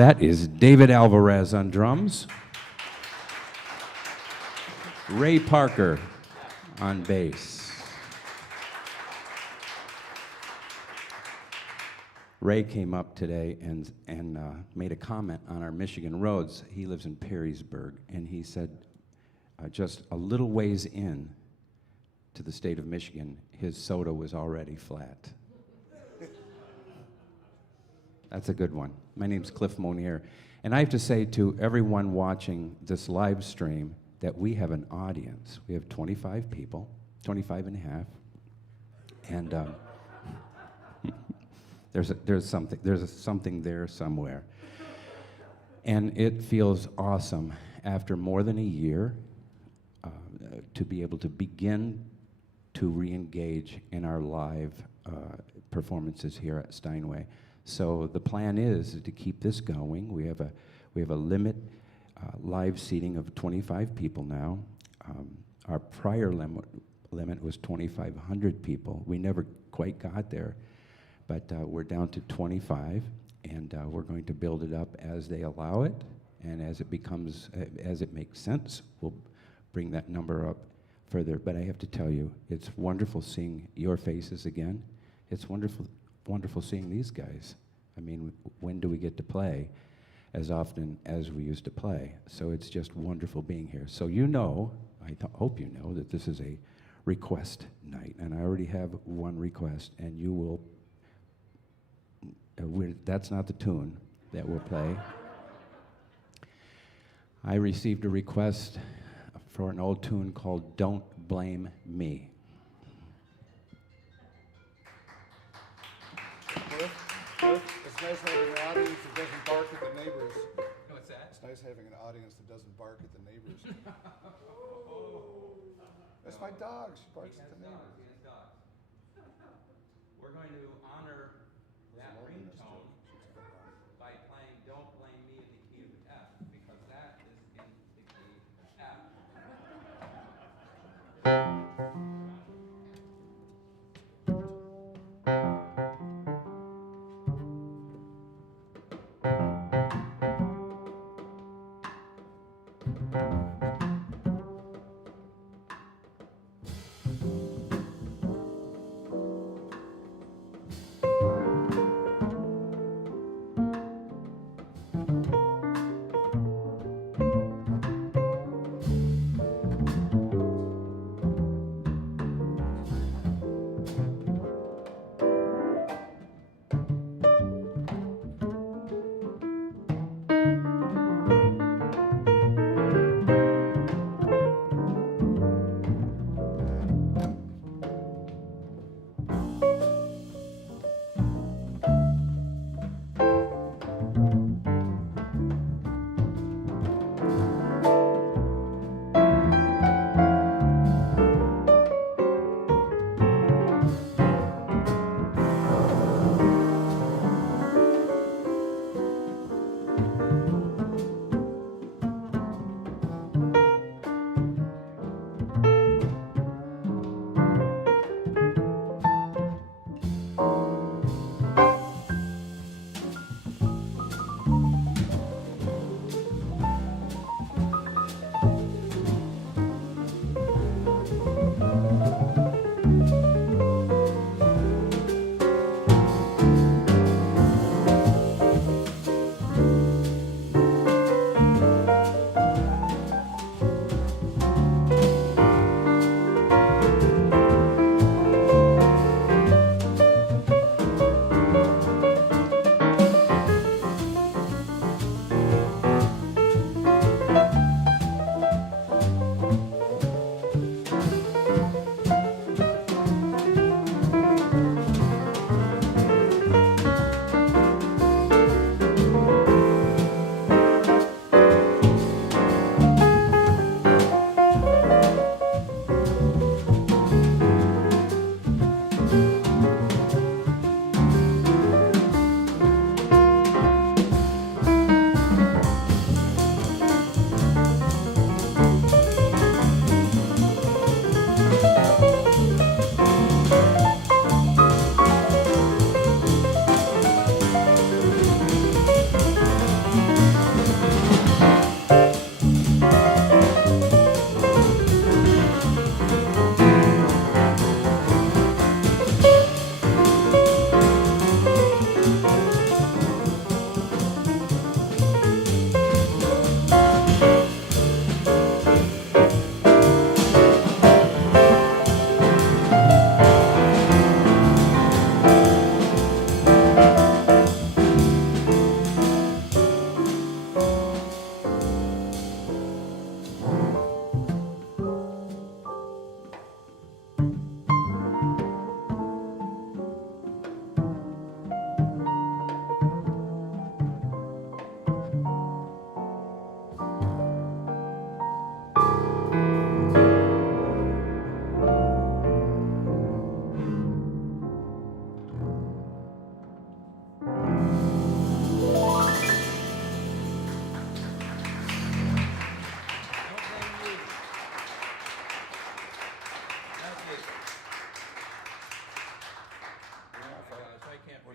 That is David Alvarez on drums. Ray Parker on bass. Ray came up today and made a comment on our Michigan roads. He lives in Perrysburg, and he said just a little ways in to the state of Michigan, his soda was already flat. That's a good one. My name's Cliff Monear, and I have to say to everyone watching this live stream that we have an audience. We have 25 people, 25 and a half, and there's something there somewhere. And it feels awesome after more than a year to be able to begin to re-engage in our live performances here at Steinway. So the plan is to keep this going. We have a limit live seating of 25 people now. Our prior limit was 2,500 people. We never quite got there, but we're down to 25, and we're going to build it up as they allow it, and as it makes sense, we'll bring that number up further. But I have to tell you, it's wonderful seeing your faces again. It's wonderful seeing these guys. I mean, when do we get to play as often as we used to play? So it's just wonderful being here. So you know, I hope you know, that this is a request night, and I already have one request, and you will, that's not the tune that we'll play. I received a request for an old tune called Don't Blame Me. It's nice having an audience that doesn't bark at the neighbors. What's that? It's nice having an audience that doesn't bark at the neighbors. That's my dog. She barks at the neighbors. He has dogs. We're going to honor that ringtone by playing Don't Blame Me in the key of F, because that is in the key of F.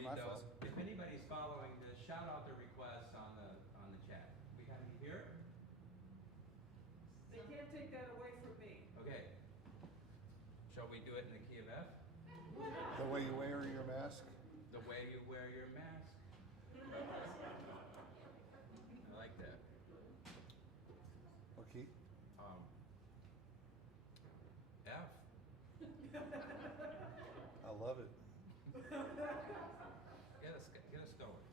read my those. fault. If anybody's following this, shout out the requests on the chat. We have any here? They can't take that away from me. Okay. Shall we do it in the key of F? The way you wear your mask? The way you wear your mask. I like that. Okay. F. I love it. Get us going.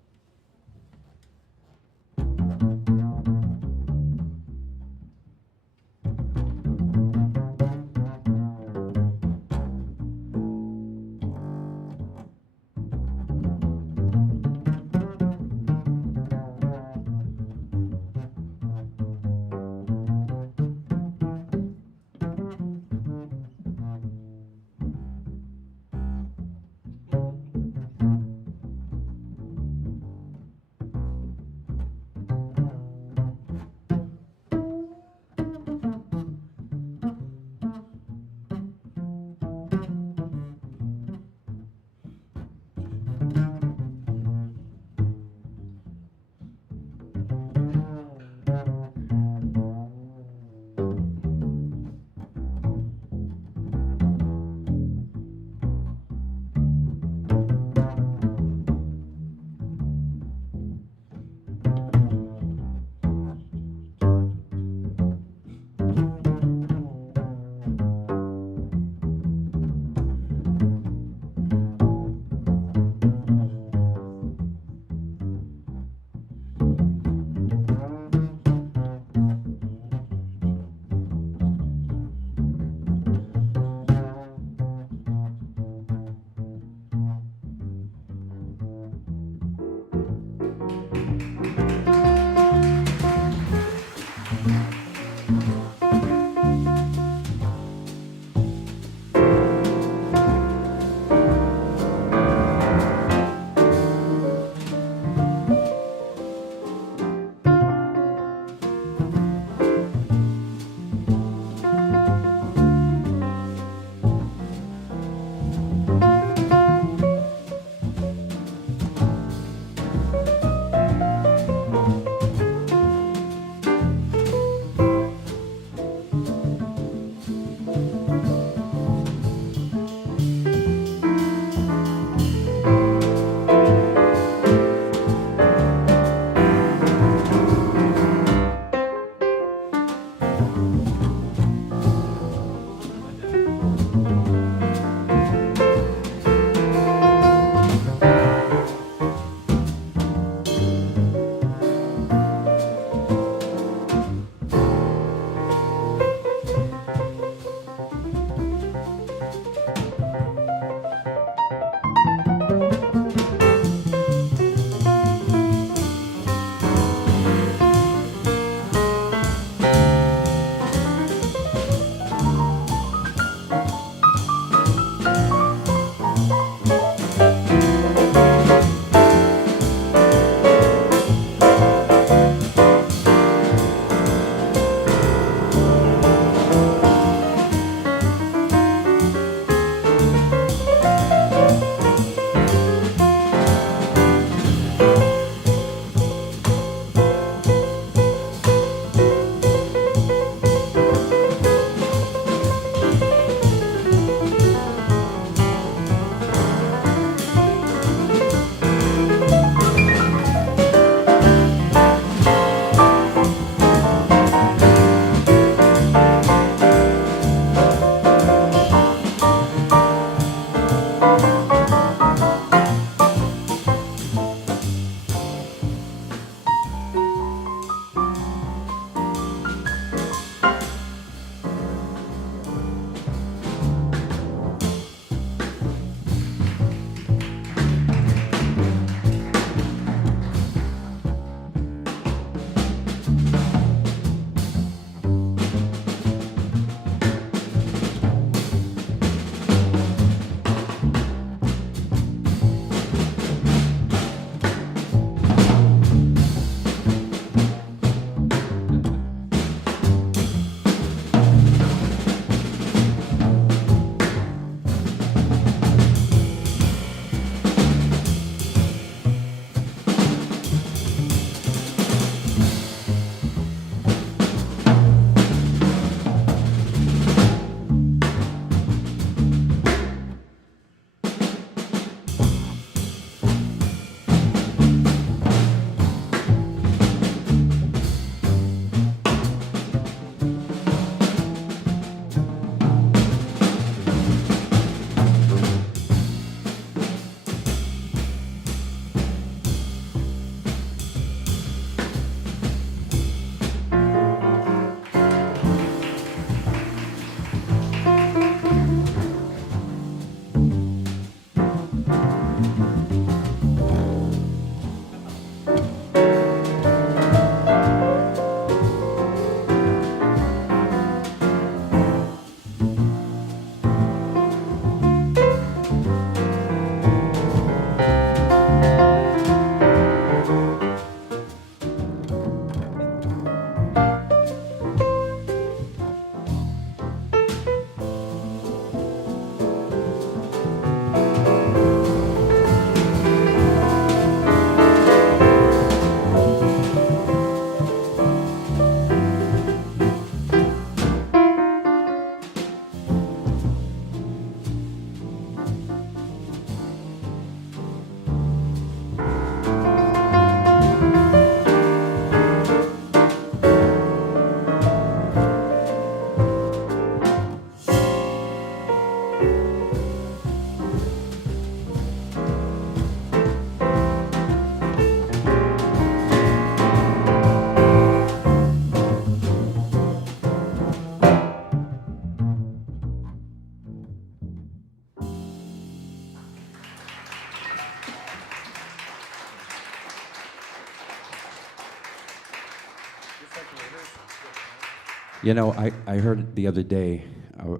You know, I heard the other day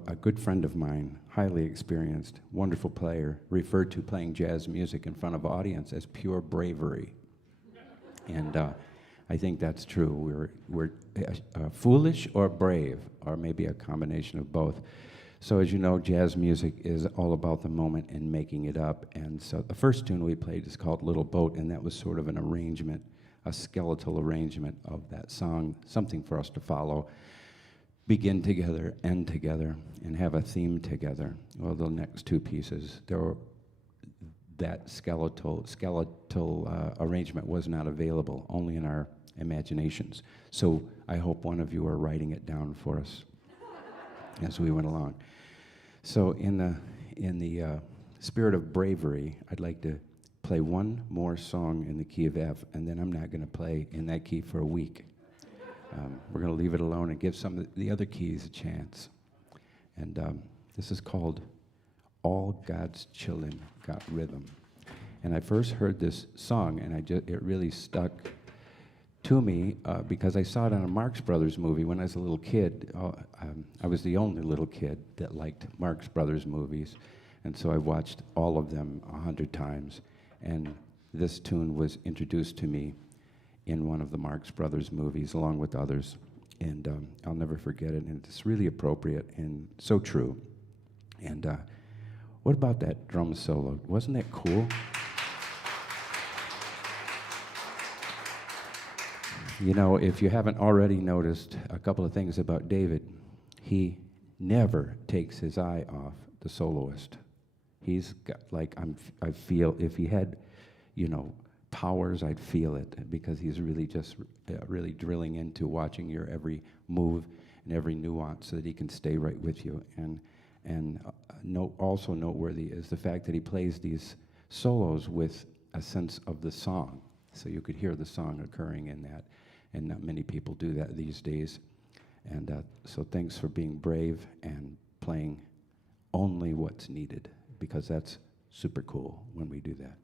a good friend of mine, highly experienced, wonderful player, referred to playing jazz music in front of audience as pure bravery. And I think that's true. We're foolish or brave, or maybe a combination of both. So as you know, jazz music is all about the moment and making it up. And so the first tune we played is called Little Boat, and that was sort of an arrangement, a skeletal arrangement of that song, something for us to follow. Begin together, end together, and have a theme together. Well, the next two pieces, that skeletal arrangement was not available, only in our imaginations. So I hope one of you are writing it down for us as we went along. So in the spirit of bravery, I'd like to play one more song in the key of F, and then I'm not going to play in that key for a week. We're going to leave it alone and give some of the other keys a chance. And this is called All God's Chillin' Got Rhythm. And I first heard this song, and it really stuck to me because I saw it on a Marx Brothers movie when I was a little kid. I was the only little kid that liked Marx Brothers movies, and so I watched all of them 100 times. And this tune was introduced to me in one of the Marx Brothers movies, along with others, and I'll never forget it, and it's really appropriate and so true. And what about that drum solo? Wasn't that cool? You know, if you haven't already noticed a couple of things about David, he never takes his eye off the soloist. He's got, like, I feel if he had, you know, powers, I'd feel it, because he's really just really drilling into watching your every move and every nuance so that he can stay right with you. And also noteworthy is the fact that he plays these solos with a sense of the song, so you could hear the song occurring in that, and not many people do that these days. And so thanks for being brave and playing only what's needed, because that's super cool when we do that.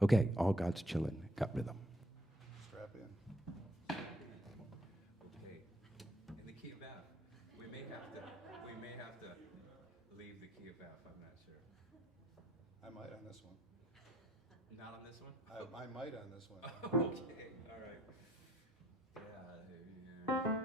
Okay, All God's Chillin' Got Rhythm. Strap in. Okay, in the key of F, we may have to leave the key of F. I'm not sure. I might on this one. Not on this one. I might on this one. Okay, all right. Yeah.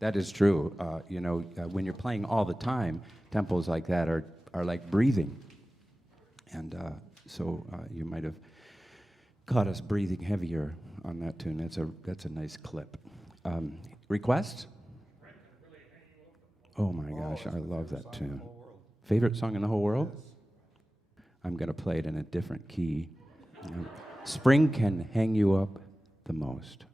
That is true. When you're playing all the time, tempos like that are like breathing. And so you might have caught us breathing heavier on that tune. That's a nice clip. Requests? Oh my gosh, I love that tune. Favorite song in the whole world? I'm going to play it in a different key. Spring can hang you up the most.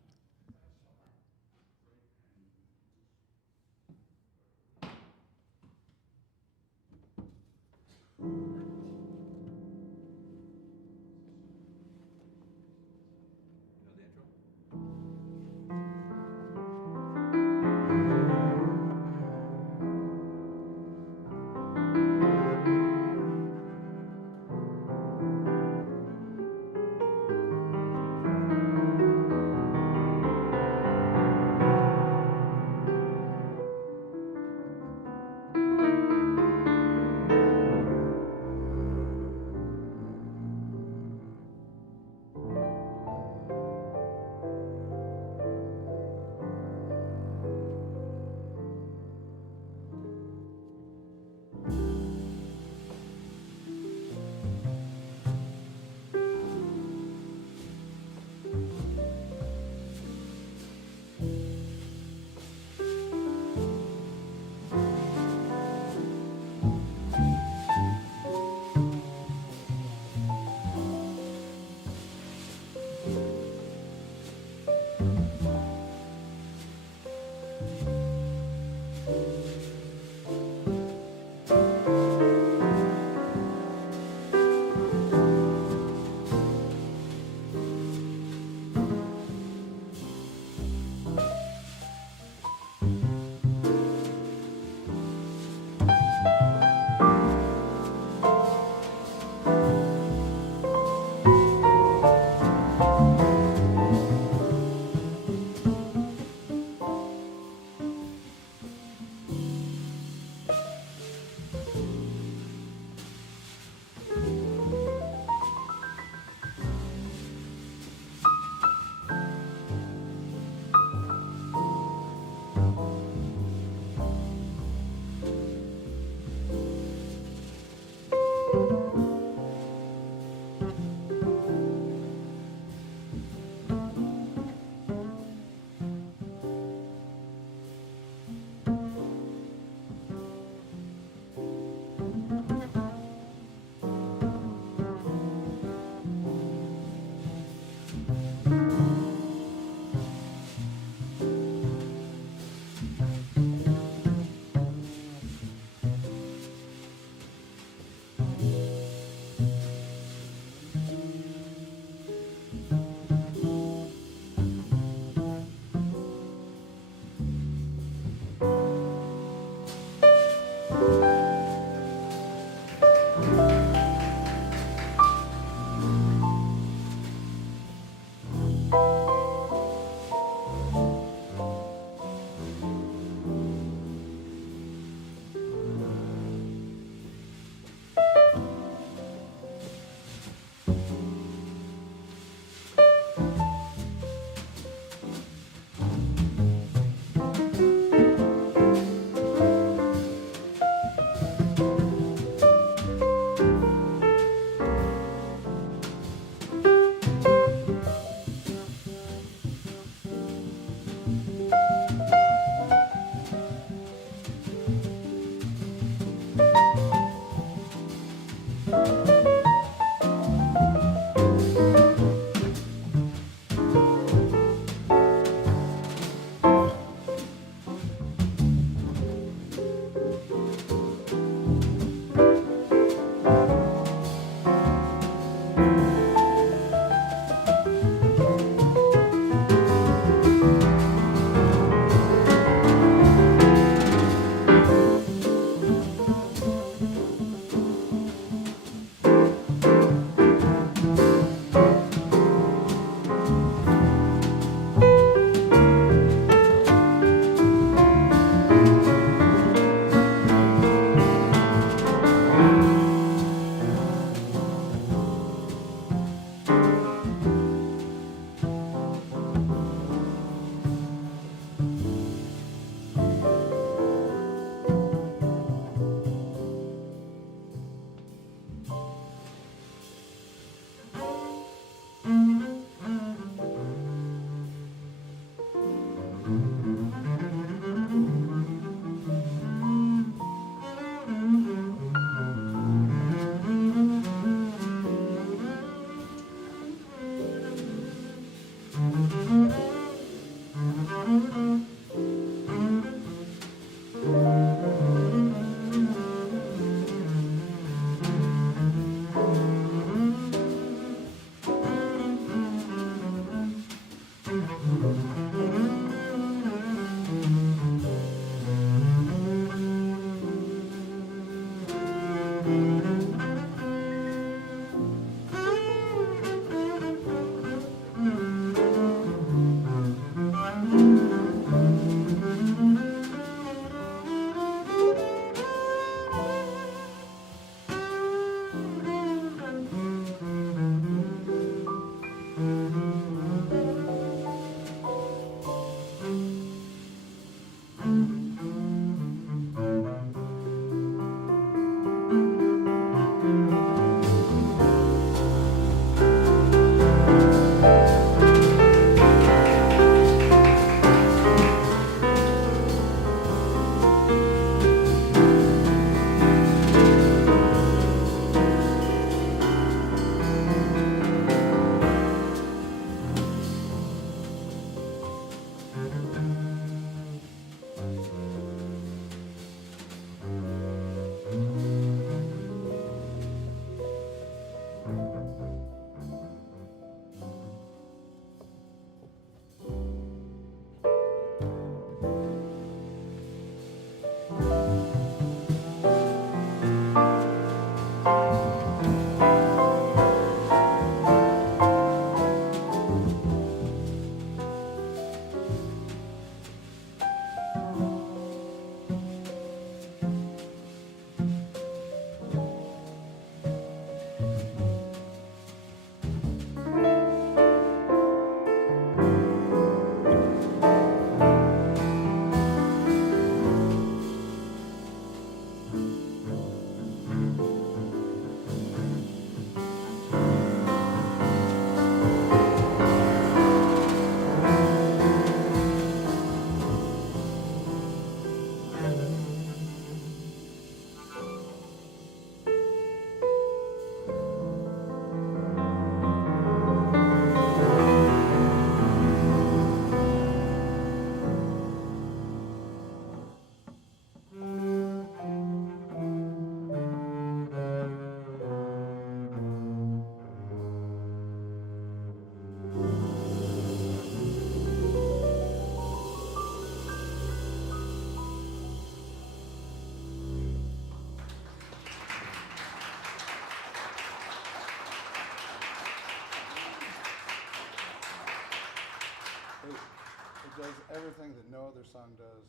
everything that no other song does,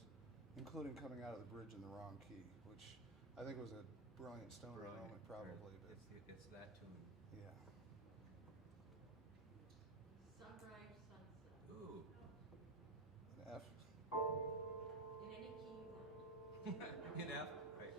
including coming out of the bridge in the wrong key, which I think was a brilliant stoner moment, probably. But It's that tune. yeah, Sunrise, sunset. Ooh. an F. In any key you want. In F? Right.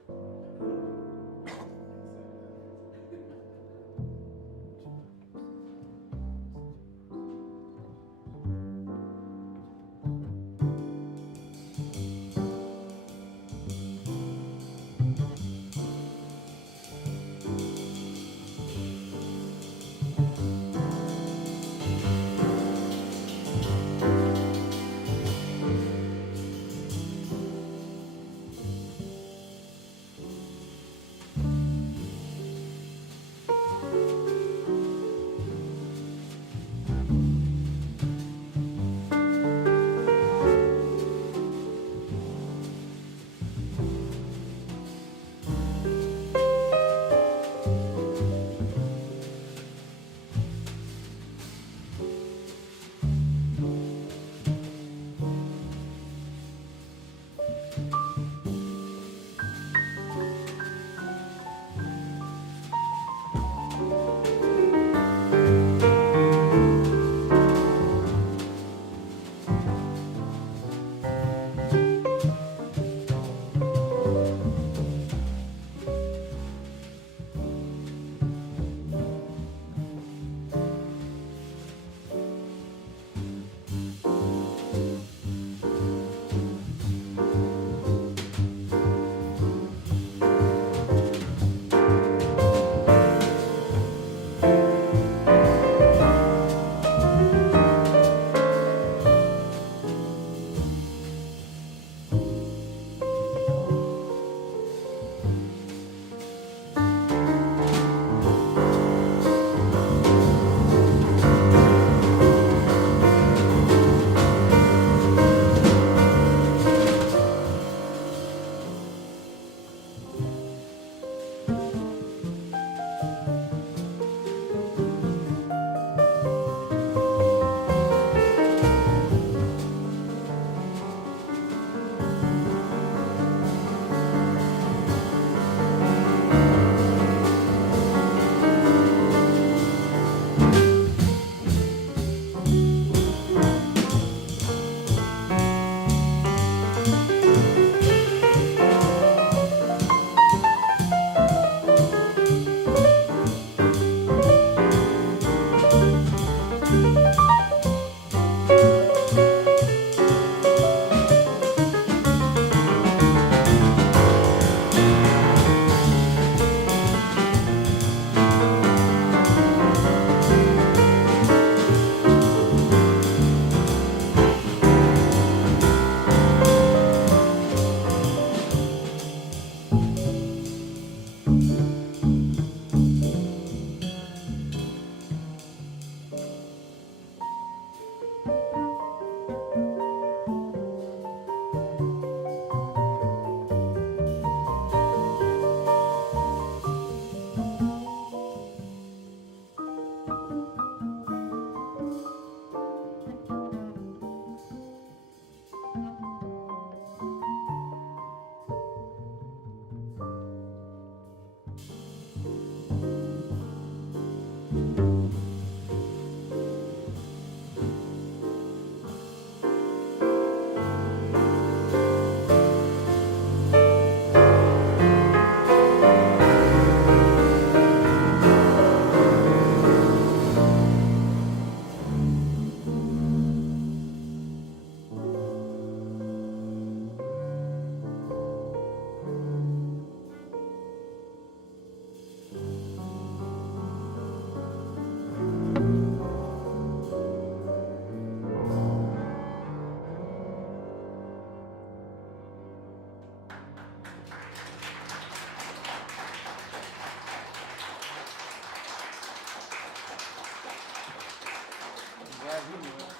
Glad you knew it.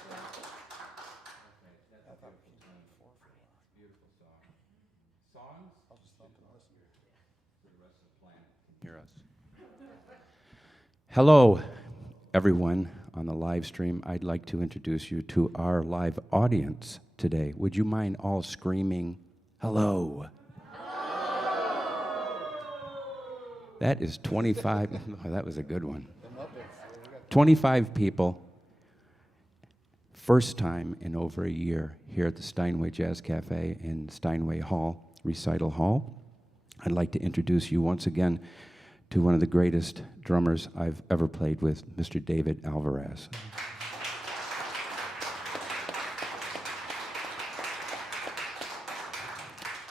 That's I a thought we beautiful kept tune. doing 4 for a while. Beautiful song. Songs? I'll just thump and listen. So the rest of the planet can hear us. Hello, everyone. on the live stream, I'd like to introduce you to our live audience today. Would you mind all screaming, hello? That is 25, oh, that was a good one. 25 people, first time in over a year here at the Steinway Jazz Cafe in Steinway Hall, Recital Hall. I'd like to introduce you once again to one of the greatest drummers I've ever played with, Mr. David Alvarez.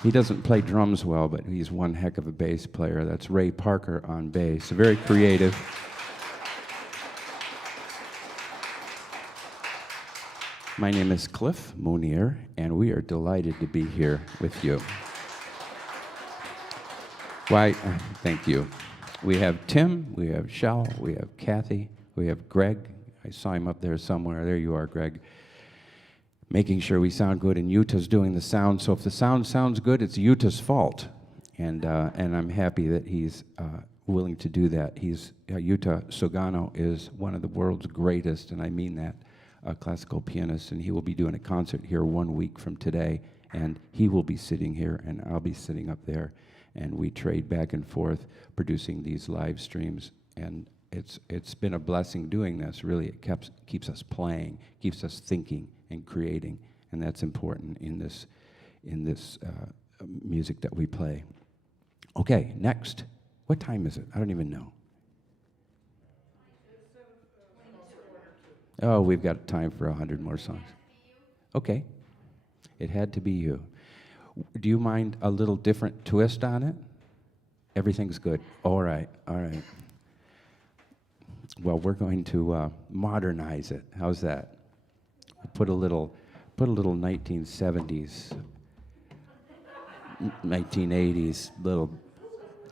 He doesn't play drums well, but he's one heck of a bass player. That's Ray Parker on bass, very creative. My name is Cliff Monear, and we are delighted to be here with you. Why, thank you. We have Tim, we have Shell, we have Kathy, we have Greg. I saw him up there somewhere. There you are, Greg. Making sure we sound good, and Utah's doing the sound. So if the sound sounds good, it's Utah's fault. And I'm happy that he's willing to do that. Yuta Sugano is one of the world's greatest, and I mean that, classical pianist, and he will be doing a concert here 1 week from today, and he will be sitting here, and I'll be sitting up there, and we trade back and forth producing these live streams, and it's been a blessing doing this. Really, it keeps us playing, keeps us thinking and creating, and that's important in this music that we play. Okay, next. What time is it? I don't even know. Oh, we've got time for 100 more songs. Okay. It had to be you. Do you mind a little different twist on it? Everything's good. All right, all right. Well, we're going to modernize it. How's that? Put a little 1970s, 1980s little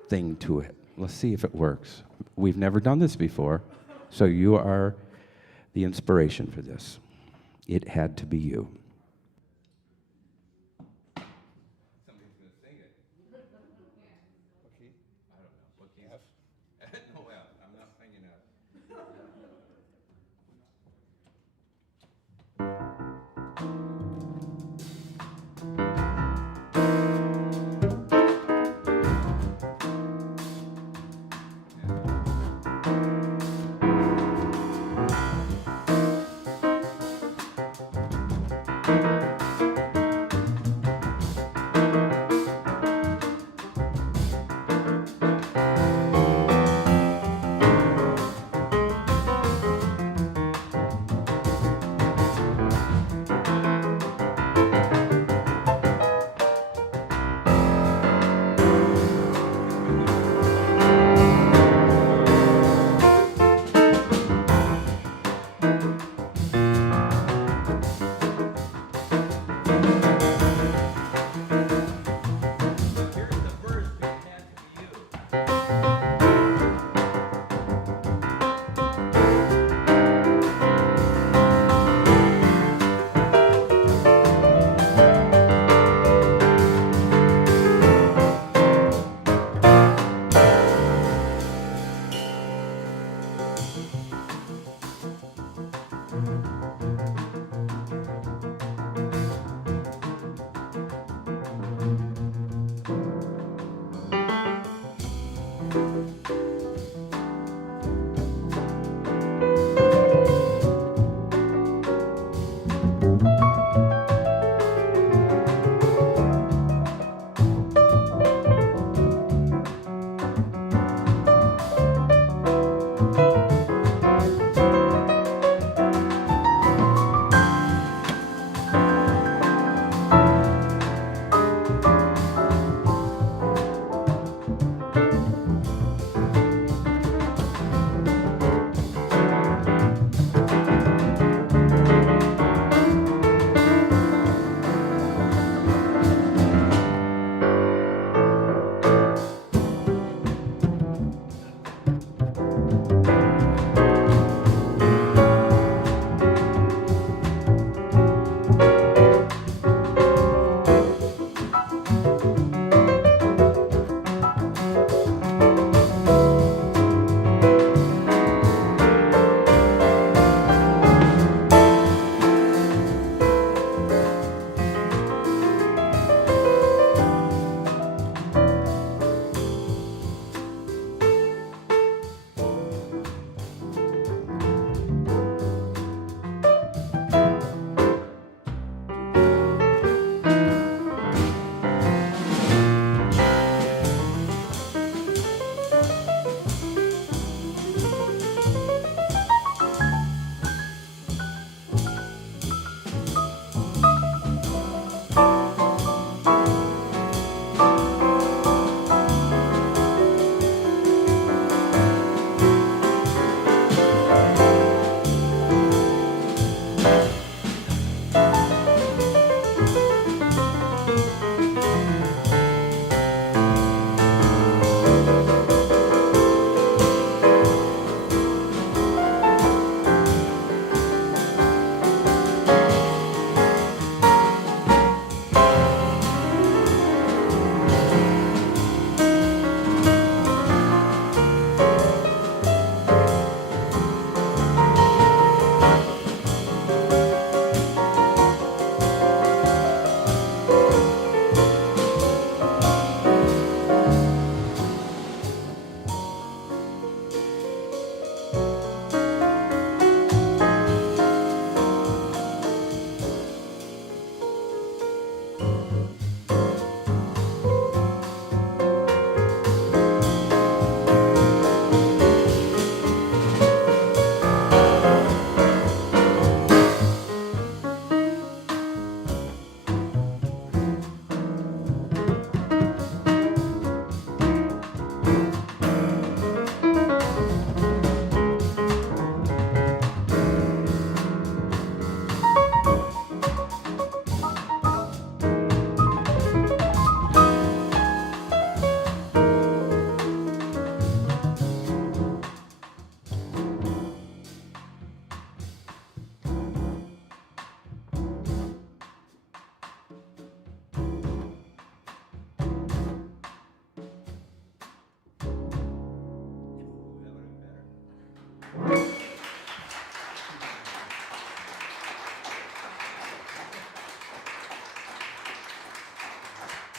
thing to it. Let's see if it works. We've never done this before, so you are the inspiration for this. It had to be you. Somebody's going to sing it. What key? I don't know. What key? F? No, F. I'm not singing F.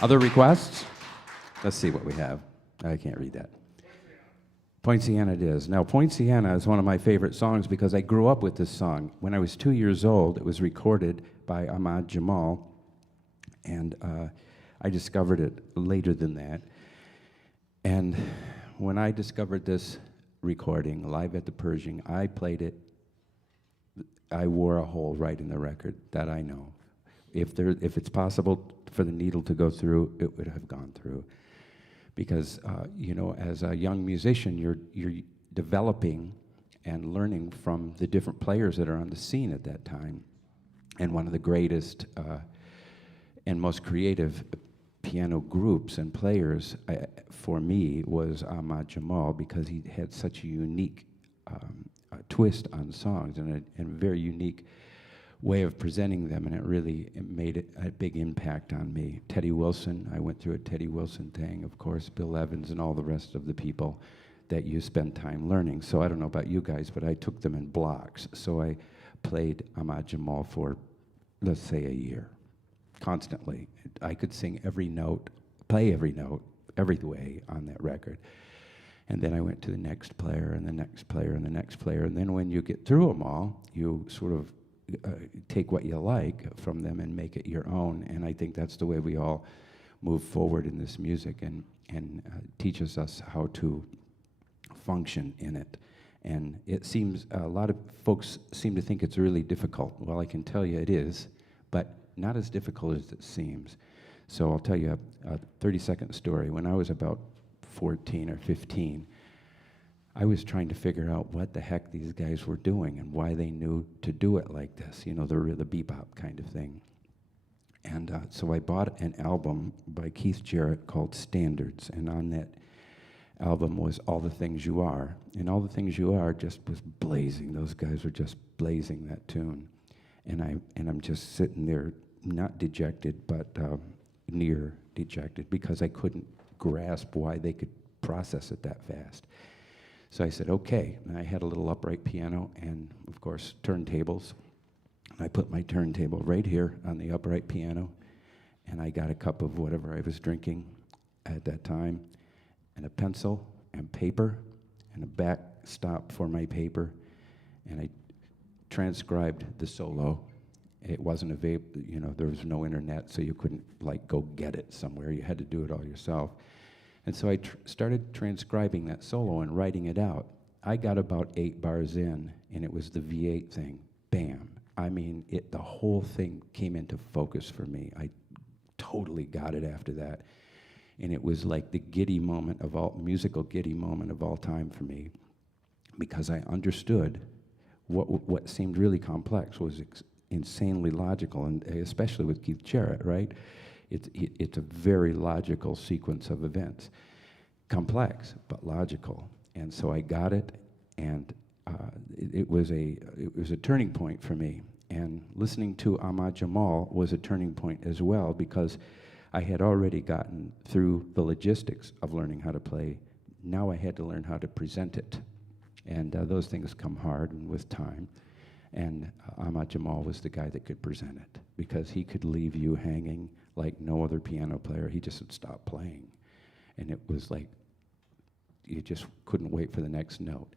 Other requests? Let's see what we have. I can't read that. Point Sienna it is. Now, Point Sienna is one of my favorite songs because I grew up with this song. When I was 2 years old, it was recorded by Ahmad Jamal, and I discovered it later than that. And when I discovered this recording live at the Pershing, I played it. I wore a hole right in the record, that I know. If it's possible for the needle to go through, it would have gone through. Because as a young musician, you're developing and learning from the different players that are on the scene at that time. And one of the greatest and most creative piano groups and players for me was Ahmad Jamal, because he had such a unique twist on songs and a very unique way of presenting them, and it made a big impact on me. Teddy Wilson, I went through a Teddy Wilson thing, of course, Bill Evans and all the rest of the people that you spend time learning. So I don't know about you guys, but I took them in blocks. So I played Ahmad Jamal for, let's say, a year, constantly. I could sing every note, play every note, every way on that record. And then I went to the next player and the next player and the next player. And then when you get through them all, you sort of take what you like from them and make it your own. And I think that's the way we all move forward in this music, and teaches us how to function in it. And it seems a lot of folks seem to think it's really difficult. Well, I can tell you it is, but not as difficult as it seems. So I'll tell you a 30-second story. When I was about 14 or 15, I was trying to figure out what the heck these guys were doing and why they knew to do it like this, the bebop kind of thing. And so I bought an album by Keith Jarrett called Standards, and on that album was All the Things You Are. And All the Things You Are just was blazing. Those guys were just blazing that tune. And I'm just sitting there, not dejected, but near dejected, because I couldn't grasp why they could process it that fast. So I said, okay. And I had a little upright piano and, of course, turntables. And I put my turntable right here on the upright piano, and I got a cup of whatever I was drinking at that time, and a pencil and paper and a backstop for my paper, and I transcribed the solo. It wasn't there was no internet, so you couldn't go get it somewhere. You had to do it all yourself. And so I started transcribing that solo and writing it out. I got about 8 bars in, and it was the V8 thing. Bam. I mean, the whole thing came into focus for me. I totally got it after that. And it was like the musical giddy moment of all time for me, because I understood what seemed really complex was insanely logical, and especially with Keith Jarrett, right? It's a very logical sequence of events. Complex, but logical. And so I got it, and it was a turning point for me. And listening to Ahmad Jamal was a turning point as well, because I had already gotten through the logistics of learning how to play. Now I had to learn how to present it. And those things come hard and with time. And Ahmad Jamal was the guy that could present it, because he could leave you hanging like no other piano player. He just would stop playing. And it was like you just couldn't wait for the next note.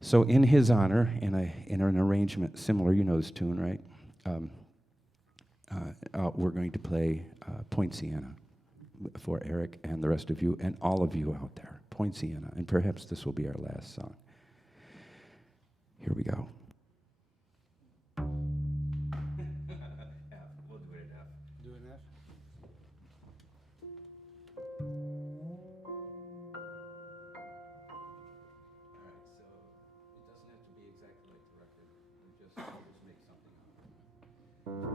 So in his honor, in an arrangement similar, you know this tune, right? We're going to play Point Sienna for Eric and the rest of you and all of you out there. Point Sienna. And perhaps this will be our last song. Here we go. We'll do it in F. Do an F? All right, so it doesn't have to be exactly like the record. We'll just make something up.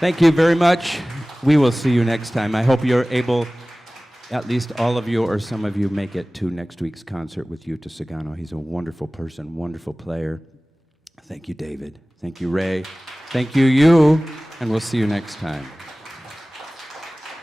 Thank you very much. We will see you next time. I hope you're able, at least all of you or some of you, make it to next week's concert with Yuta Sagano. He's a wonderful person, wonderful player. Thank you, David. Thank you, Ray. Thank you, and we'll see you next time.